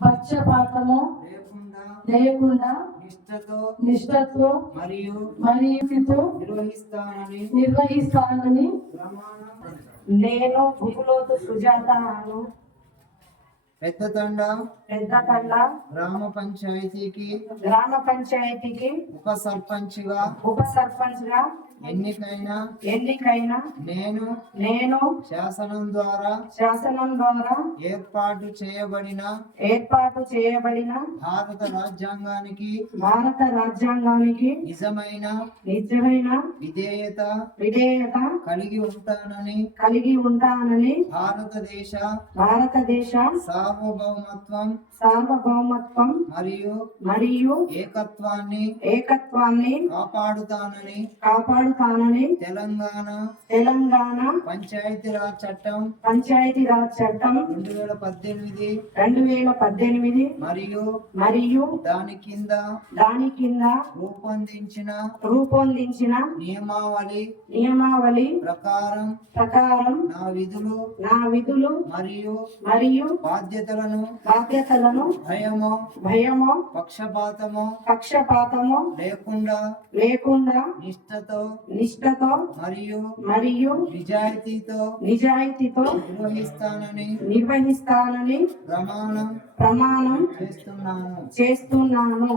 పక్షపాతము లేకుండా నిష్ఠతో మరియు నిర్వహిస్తానని నేను గుగులోతు సుజాత పెద్దతండ గ్రామ పంచాయతీకి ఉప సర్పంచ్ గా ఎన్నికైన నేను శాసనం ద్వారా ఏర్పాటు చేయబడిన భారత రాజ్యాంగానికి నిజమైన విధేయత కలిగి ఉంటానని భారతదేశ సార్వభౌమత్వం మరియు ఏకత్వాన్ని కాపాడుతానని తెలంగాణ పంచాయతీరాజ్ చట్టం 2018 మరియు దాని కింద రూపొందించిన నియమావళి ప్రకారం నా విధులు మరియు బాధ్యతలను భయమో పక్షపాతము లేకుండా నిష్ఠతో మరియు నిజాయితీతో నిర్వహిస్తానని ప్రమాణం చేస్తున్నాను.